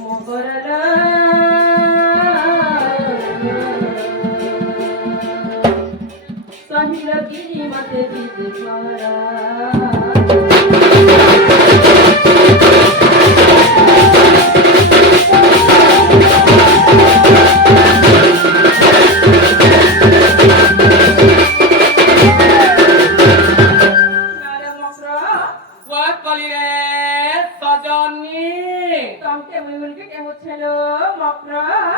মকরলা সহিল গিরি মতে বিজে করা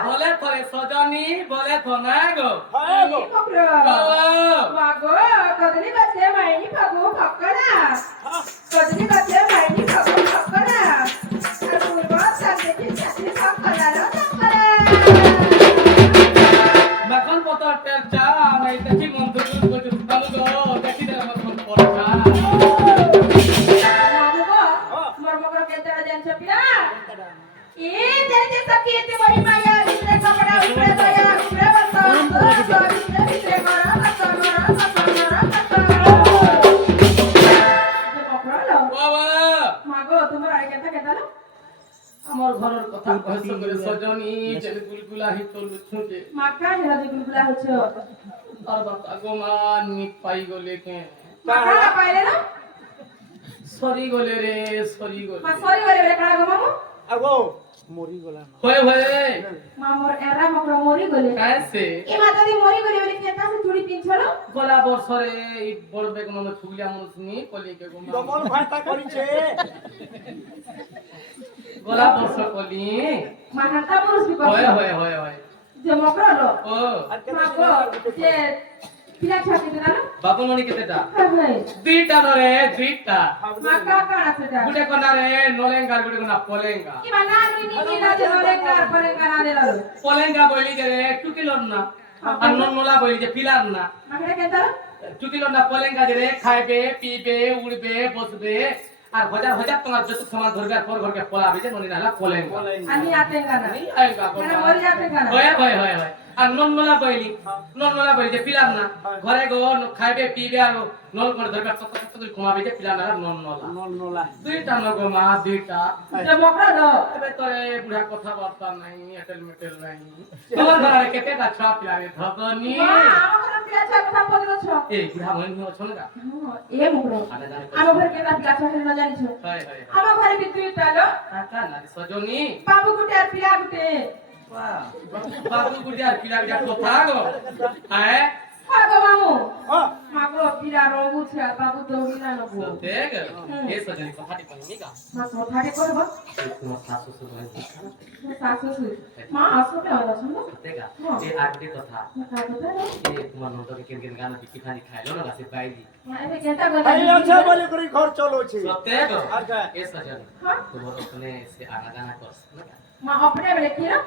বলে করে সজনী বলে তো না গো মাগো কদলি গাছে মাইনি ফাগু ফকনা কদলি গাছে মাইনি ফাগু ফকনা আর পূর্ব সাথে সাথে ফকনা লো ফকনা এখন কত টেরচা নাই দেখি মন দুল কই তালু গো দেখি দে আমার মন পড়ছা মাগো মোর মগর কেতরা জানছ পিলা এ দেখতে সকিতে বই মায়া ভিতরে কপড়া উপরে দয়া উপরে বসো ভিতরে করা বসো বাবা মাগো তোমার আগে কেতা কেতালো আমার ঘরের কথা কইছ করে সজনী যেন গুলগুলা হি তোলু ছুঁজে মাকা হেলা যে গুলগুলা হচ্ছে আর বাবা গো মা নিক পাই গলে কে মাকা পাইলে না সরি গলে রে সরি গলে মা সরি বলে বলে কাড়া গো মামু আগো মরি গলা না होए होए মামুর এরা মকরা মরি গলে कैसे এ মাতা দি মরি গলে বলে কেতা সে চুড়ি পিনছলো গলা বছরে ই বড় বেগুন মে ছুগলিয়া মনুষ্নি কলি কে গোমা ডবল ভাতা করিছে গলা বছর কলি মা হাতা পুরুষ বিপদ होए होए होए होए যে মকরা লো ओ মাগো যে পিলা ছাতি দিলা না বাপু মনি কেতেটা হ্যাঁ ভাই দুইটা ধরে দুইটা মাকা কাড়া সেটা গুটে কোনা রে নলেঙ্গা গুটে কোনা পলেঙ্গা কি বানা নি নি না যে নলে কার পরে কানা দিলা পলেঙ্গা বইলি যে রে টুকিলর না আর ননলা বইলি যে পিলার না মাকে কেতা টুকিলর না পলেঙ্গা যে রে খাইবে পিবে উড়বে বসবে আর হাজার হাজার তোমার যত সমান ধরবে আর পর ঘরকে পলাবে যে মনি নালা পলেঙ্গা আমি আতে গানা नहीं आएगा মানে মরি যাতে গানা होए होए होए होए আর ননলা বইলি যে পিলার না ঘরে গো খাইবে পিবে আর নল করে ধরবে কত কত করে ঘুমাবে যে পিলার না ননলা নল নলা দুইটা নগো মা দুইটা যে মকরা লো এবে তোরে বুড়া কথা বার্তা নাই এটেল মেটেল নাই তোমার ঘরে কেতে গাছা পিলারে ধবনি মা আমার পিলা ছা কথা বলছ এই বুড়া মন হো শোনগা এ মকরা আমার ঘরে কেতা পিলা ছা না জানিছ হয় হয় আমার ঘরে বিদ্যুৎ আলো কাকা না সজনী বাবু গুটে আর পিলা গুটে বাহ বাবু গুড়ি আর পিলা গা কথা গো হ্যাঁ গো মামু হ্যাঁ মাগো পিলা রঙু ছা বাবু দৌড়ি না নবো দেখ এ সজনী কথাটি কইনি গা মা কথারে করব তোমার শাশু শ্বশুর শাশু মা আসবে আলো শুনো দেখা এ আটটি কথা কাজ করতে রে এ তোমার নন্দকে কেন কেন গানা বিকি খানি খাইলো না গাছে বাইদি মা এবে কেতা এই আচ্ছা বলে করে ঘর চলছে সত্যি গো আচ্ছা এ সজন হ্যাঁ তোমার ওখানে সে আগা গানা করছ না মা अपने বলে কি না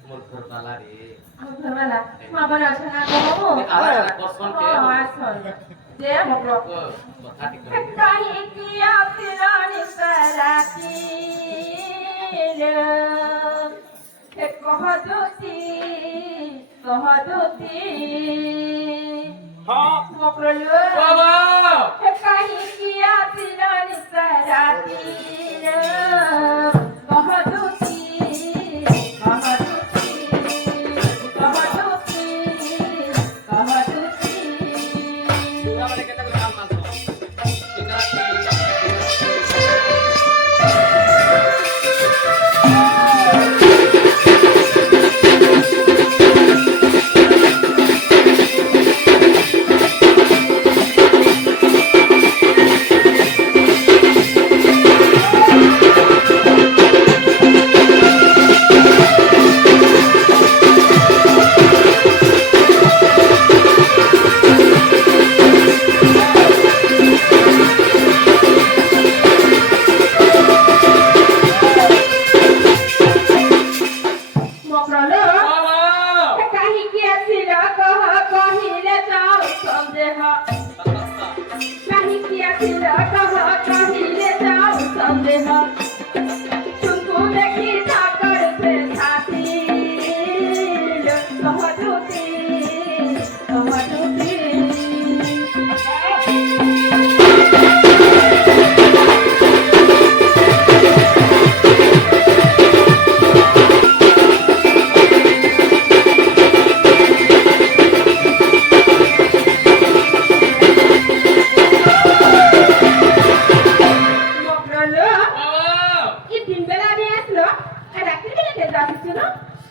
তোমার ঘর বালা রে আমার ঘরওয়ালা মা বলে আছে না গো মামু আগা গানা করছন কে আসল যে মকরা ও কথাটি কই কাহি কিয়া পিলানি সারাতি লে কহদতি হ্যাঁ মকরলো বাবা কাহি কিয়া পিলানি সারাতি লে কহদতি আমারে কেটা করে কাম মানছো এটা কি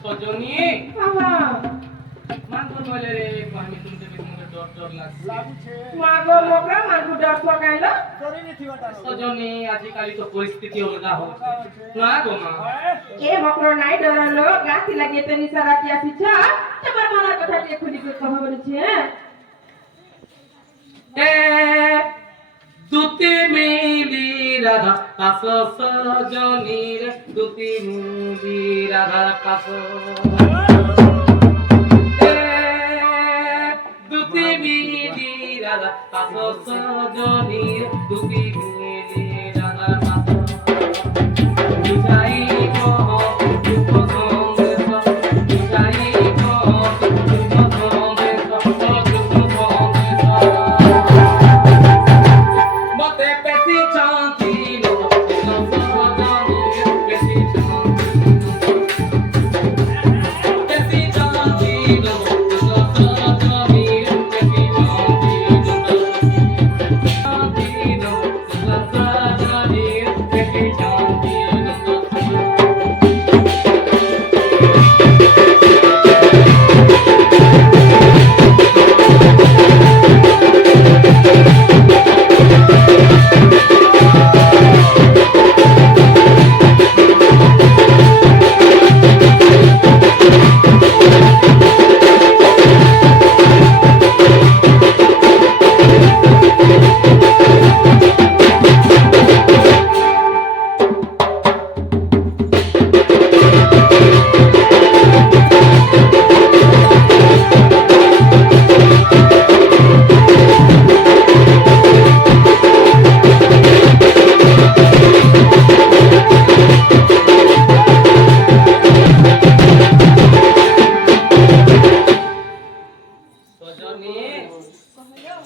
সজনী বাবা মানপুর বলে রে আমি শুনতে পেয়ে মুখে ডর ডর লাগছে লাগুছে মাগো মোকরা মাগো ডর পকাইলো করে নিথিবাটা সজনী আজকালি তো পরিস্থিতি অলগা হচ্ছে না গো মা এ মকর নাই ডরালো গাছি লাগিয়ে তেনি সারা কি আসিছ তোমার মনের কথা দিয়ে খুলি করে কথা বলেছি হ্যাঁ দুটি মিলি রাধা কাছ সজনীর দুটি মিলি রাধা কাছ দুটি মিলি রাধা কাছ সজনীর দুটি মিলি রাধা কাছ বুঝাই কহ দুঃখ সন্দেশ বুঝাই কহ দুঃখ সন্দেশ দুঃখ সন্দেশ মতে পেছি চাঁদিল সজনী পেছি চাঁদিল সজনী পেছি চাঁদিল সজনী পেছি চাঁদিল সজনী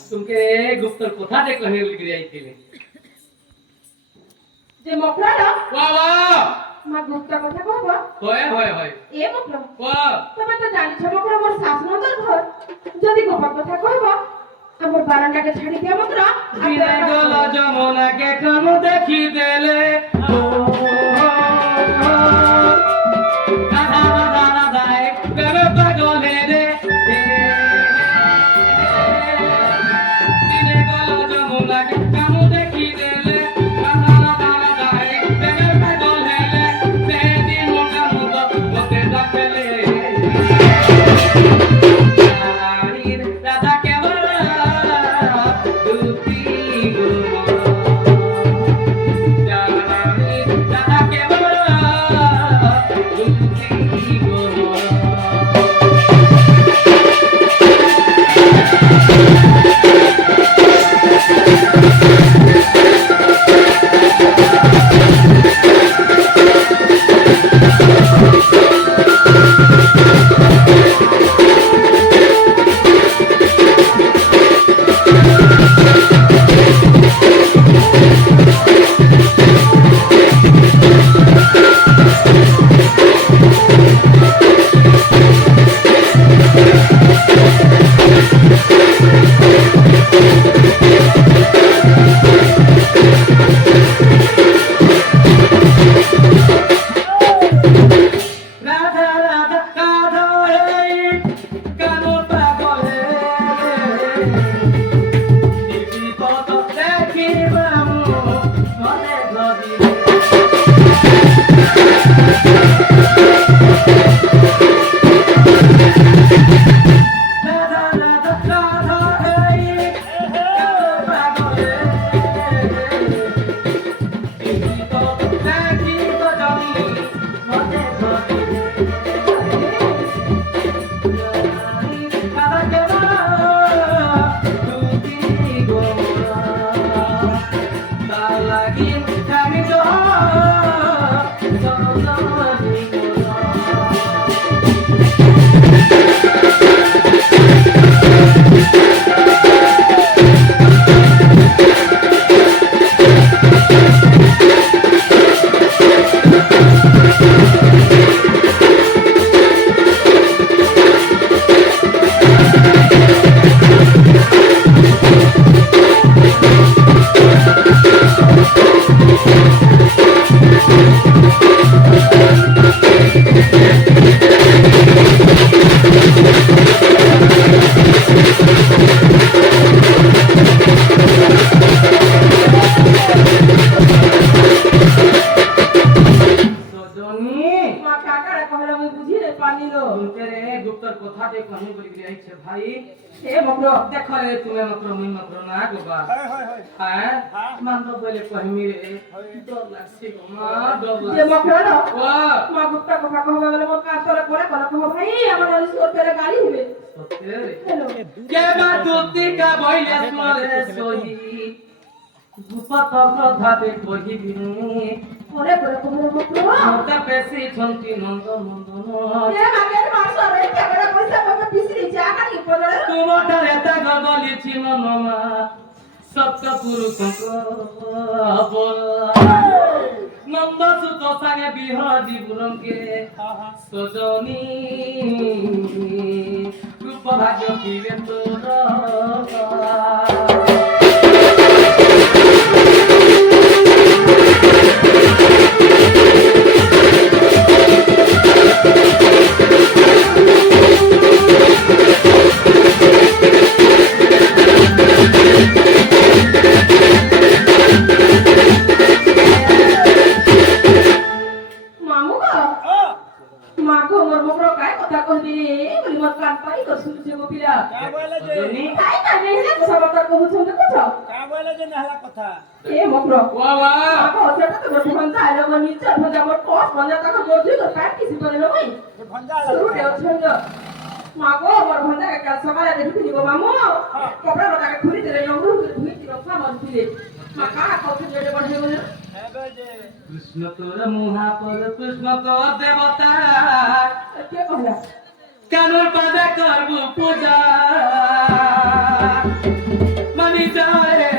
तुमके गुप्तर कोठा दे कहे लिख आई थी যে মকরালো वाह वाह মা গুপ্তা কথা কইবো होय এ মকরা वाह তুমি তো জানিছ মকরা মোর শাসনতর ঘর যদি গোপন কথা কইবো আমার বারান্দাকে ছাড়ি দিয়া মকরা বিনে গল যমুনা के কাম দেখি দেলে রাধা রাধা রাধায় করে পাগলে রে বিনে গল যমুনা के কাম দেখি দেলে রাধা রাধা রাধায় করে পাগলে রে সেদিন মোটা মুদ মতে ডাকলে রাধা কেবল দুটি গো রাধা কেবল দুটি গো রাধা রাধা রাধা এই কেন পাগলে দিবি কত দেখিবাম মনে ধরি রাধা রাধা রাধা এই কেন পাগলে দিবি কত দেখিবাম মনে ধরি রাধা কেবল দুটি গো তার লাগি আমি তো সজনী গো Thank you. সজনী মা কাকারা কহলা মুই বুঝি রে পানিলো শুনতে রে গুপ্তর কথাতে কহি বলি গিয়ে আইছে ভাই এ মগ্র দেখো রে তুমি মাত্র মুই মাত্র না গোবা হয় হয় হয় হ্যাঁ হ্যাঁ। মানব বলে কহিমি রে ডর লাগছে গো মা ডর যে লাগছে মগ্র না ও মা গুপ্তা কথা কহবা গেলে মোর কাজ করে করে কথা কহ ভাই আমার অলিস ওর পেরে গালি হবে সত্যি রে হ্যালো কে বা দুতিকা বইলে মরে সহি গুপত কথাতে কহিবি ওরে করে কহলে মগ্র মতে পেছি ছন্তি নন্দ নন্দন এ মাগের মাস ওরে ক্যামেরা পয়সা কত পিছলি জায়গা কি পড়ে তোমার এত গবলিছি মनमा সপ্ত পুরুষ নন্দ সুত সাগে বিহ জীবনকে সজনী রূপ ভাগ্য কিরে তোর মামু গো মাগো মোর মগ্র কায় কথা কইবি রে বলি মোর কান পাই কর শুনছে গো পিলা কা বলে যে সজনী কাই কানে হে কথা বার্তা কহুছ দেখছ কা বলে যে নেহলা কথা এ মগ্র ওয়া ওয়া মাগো সেটা তো বসে মন চাইলো মন নিচে ভজা মোর কস ভজা তাকে মোর দুই কাই কিছু করে লই ভঞ্জা শুরু দেও ছন্দ মাগো মোর ভজা কাল সকালে দেখি দিব মামু কপড়া লতাকে খুলি দিলে নমরু ধুই দিল সামন দিলে মা কা কথা জেলে বড় হয়ে গেল হবে যে কৃষ্ণ তোর মহাপদ কৃষ্ণ তোর দেবতা কে কহলা কানুর পাদে করবো পূজা মানি যাবে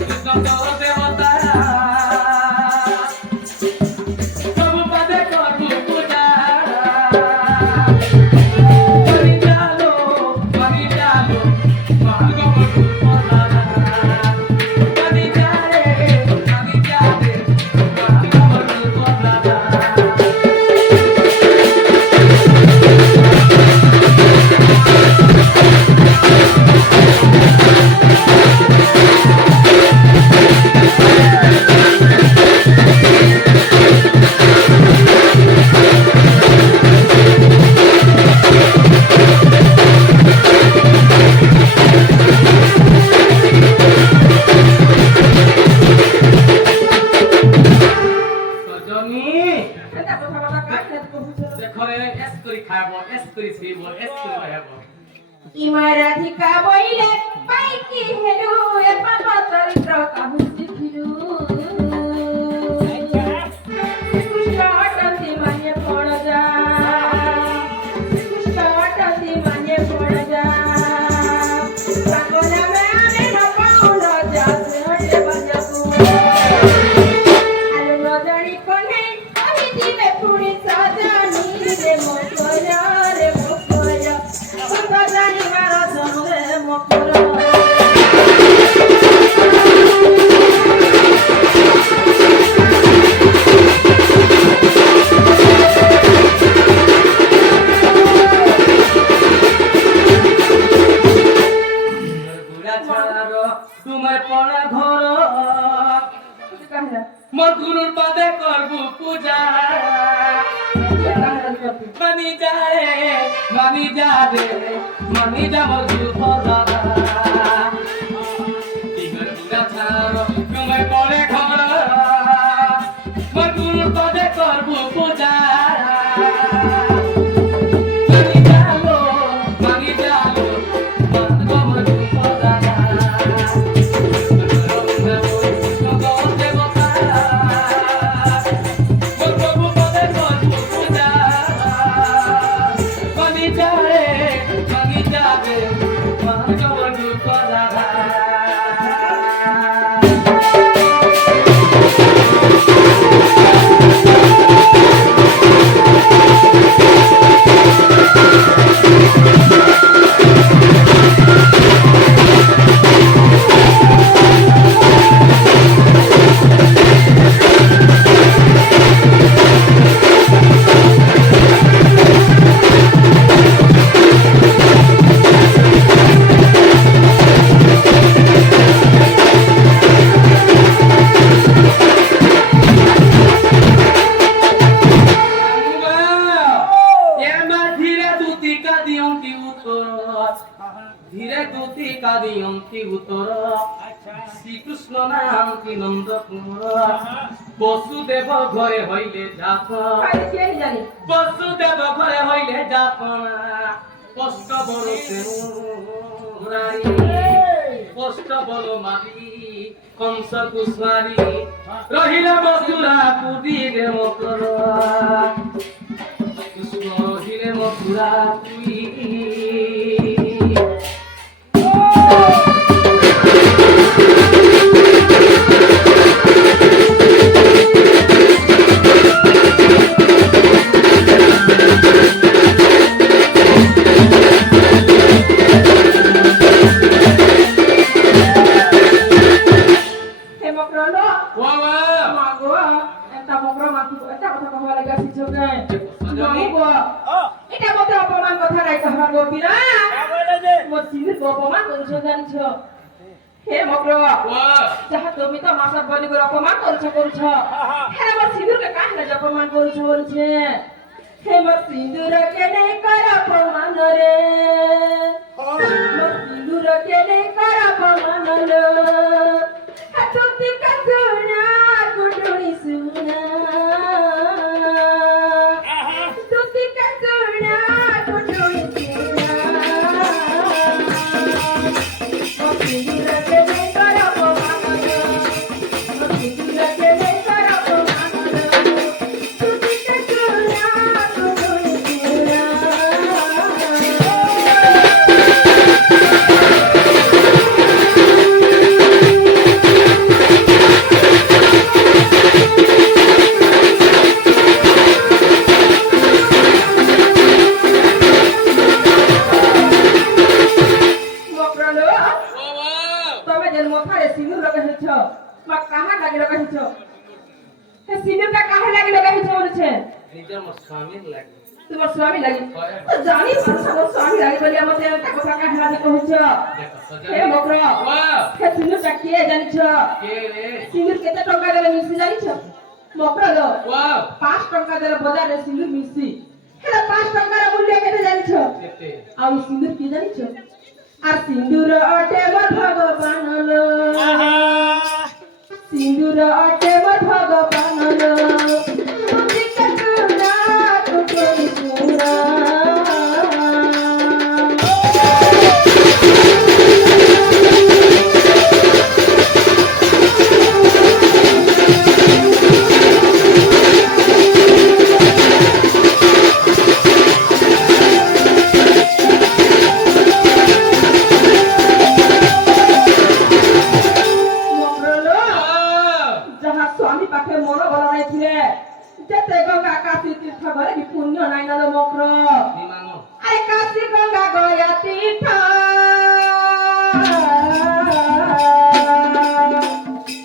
কৃষ্ণ তোর দেবতা প্রভু পাদে করবো পূজা মানি যালো মহাগবর পদা মানি যাবে মহাগবর পদা সজনী এটা কথা বার্তা কাই না কহুছ দেখরে এস করি খাবো এস করি ছিব এস করি খাবো ইমারাধিকা বইলে পাই কি হেলু এ পাপা চরিত্র কাহু শিখিলু কৃষ্ণ অটন্তি মানে পড় যা কৃষ্ণ অটন্তি মানে পড় যা সাগর মানে ন পাউল যা হতে বাজু আলো ন জানি কোনে আমি দিবে পুরি সাজানি রে মকরা রে মকরা সাজানি মারা সঙ্গে মকরা গুড়া ছাড়ো তোমার পড়া ঘর কাহলা মোর গুরুর পাদে করবো পূজা মানি যাবে মানি যাব সুপদা গুড়া ছাড়ো তোমার পড়ে ঘর মোর গুরুর পাদে করবো পূজা মানি যাবো মহাগবর পদা মানি যাবে অন্তি উত্তর আচ্ছা শ্রীকৃষ্ণ নাম কি নন্দ কুমার বসুদেব ঘরে হইলে যাত আমি কে জানি বসুদেব ঘরে হইলে যাত না কষ্ট বড় রাই কষ্ট বড় মারি কংস কুশারি রহিলা মথুরা পুরীরে মকর কৃষ্ণ রহিলে মথুরা পুরী হে মকরল বাবা মাগো এটা মকর মাতু এটা কথা কহবা লাগা শিখবে সজনী মাগো ও এটা মতে অপমান কথা নাই কহবা গোপীরা কইলে যে মো সিনি অপমান করছো জানছ হে মকর ওয়া যাহা তুমি তো মাসা বলি করে অপমান করছো হে মো সিঁদুরকে কাহলে যে অপমান করছো বলছে হে মো সিঁদুরকে নেই কর অপমান রে মো সিঁদুরকে নেই কর অপমান লো হাতুতি কাতুনা কুটুনি সুনা তুতি কাতুনা কুটুনি সুনা মো সিঁদুরকে নেই কর অপমান লো মো সিঁদুরকে নেই কর অপমান লো তুতি কাতুনা কুটুনি সুনা মকরলো বাবা তবে যে মাথায় সিঁদুর লাগাইছ মা কাহা লাগি লাগাইছ হে সিঁদুরটা কাহা লাগি লাগাইছ বলছে নিজের আমার স্বামীর লাগে তোমার স্বামী লাগি তো জানি তোমার স্বামী লাগি বলি আমাদের একটা কথা কাহা লাগি কইছ দেখো হে সজনী মকর ওয়া হে সিঁদুরটা কে জানিছ কে রে সিঁদুর কেতে টাকা দেলে মিশি জানিছ মকরলো ওয়া 5 টাকা দেলে বাজারে সিঁদুর মিশি হে 5 টাকার মূল্য কেতে জানিছ কেতে আর সিঁদুর কি জানিছ আর সিঁদুর অটে মোর ভগবান লো সিঁদুর অটে মোর ভগবান লো তুই কতুনা কুটুনি সুরা মকরলো যাহা স্বামী পাখে মন ভাল নাই ছিলে যেতে গঙ্গা কাশী তীর্থ গলে কি পুণ্য নাই না মকর বিমানো আরে কাশী গঙ্গা গয়া তীর্থ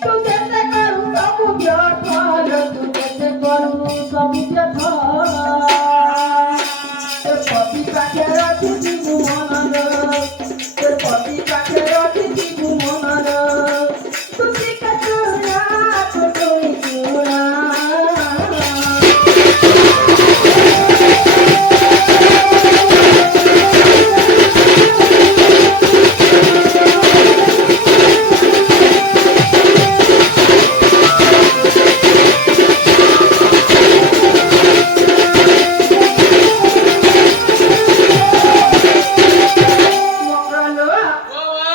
তু যেতে করু সমুদ্র ফল তু যেতে করু সমুদ্র ফল তোর পতি পাখে রাখি দিবু মনর তোর পতি পাখে রাখি দিবু মনর তুই কতুনা কুটুনি সুরা মকরলো বাবা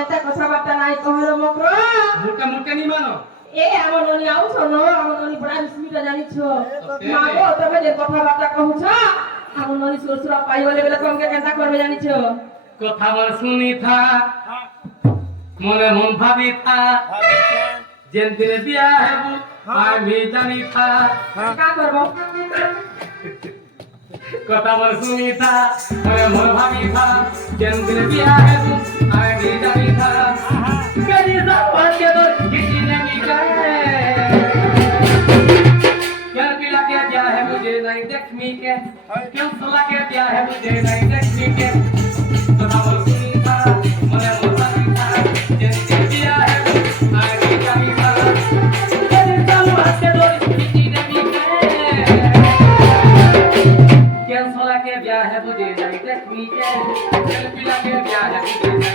এতে কথাবার্তা নাই কহলো মকর মুটা মুটা নি মানো এ আমার ননি আউছ ন আমার ননি বড় বিস্মিত জানিছ মাগো তবে যে কথাবার্তা কহুছ আমার ননি শ্বশুর পাই বলে বলে কমকে কেনটা করবে জানিছ কথা মন শুনি থা মনে মন ভাবি থা যেন দিনে বিয়া হেবু আমি জানি থা কা করব কথা মন শুনি থা মনে মন ভাবি থা যেন দিনে বিয়া হেবু আমি জানি থা কদি সবার के दो किसी ने मिलाए क्या पिला के दिया है मुझे नहीं देखने के क्यों सुला के दिया है मुझे नहीं देखने के কথা মন শুনি থা মনে মন ভাবি থা যেন দিনে বিয়া হেবু আমি জানি থা কদি সবার के दो किसी ने मिलाए क्या सुला के दिया है मुझे नहीं देखने के क्या पिला के दिया है मुझे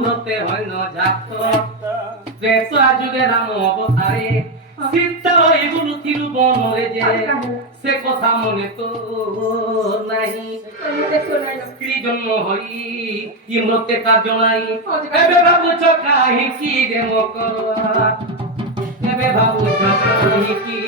মতে হয় ন জাত ত্রেতা যুগে রাম অবতারে সীতা হই গুরু থিরু বনরে যে সে কথা মনে তো নাই স্ত্রী জন্ম হই ইমরতে কাজ নাই এবে ভাবুছ কাহি কি রে মকরা এবে ভাবুছ কাহি কি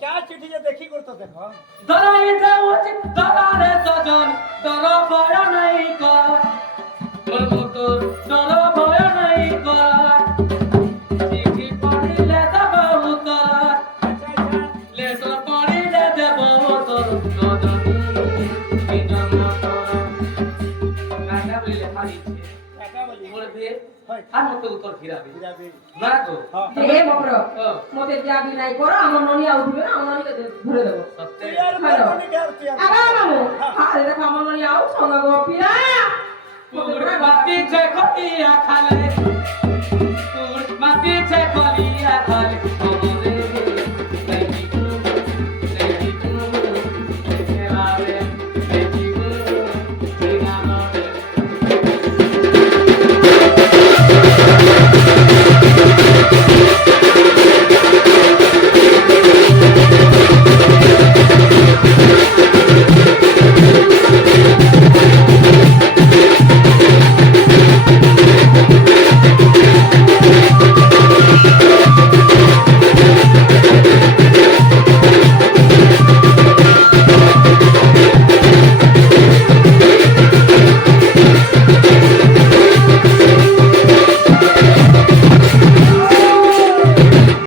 क्या चिट्ठी जे देखी करतो देखो दराई जाऊची दरारे सजन दर भय नाही कर তোর দর ভয় নাই कर চিঠি পড়িলে দেব উত্তর अच्छा अच्छा লেটার পড়িলে দেব উত্তর গদনি বিজন মতর কাটা বলে পারিছে काका बोली বলে দিয়ে হয় আর মত উত্তর ফিরাবে বিরাবি না তো हां হে বকর মতে যাবি নাই করো আমার ননিয়া উঠবে না আমার ননিকে ধরে দেব সত্য यार कोनी घर तिया আরে মামু আরে দেখো আমার ননিয়া আউ সঙ্গ গপিয়া তোর মাটি যে খটিয়া খালে তোর মাটি যে খলিয়া খালে ওরে দেখি এলারে দেখি এলারে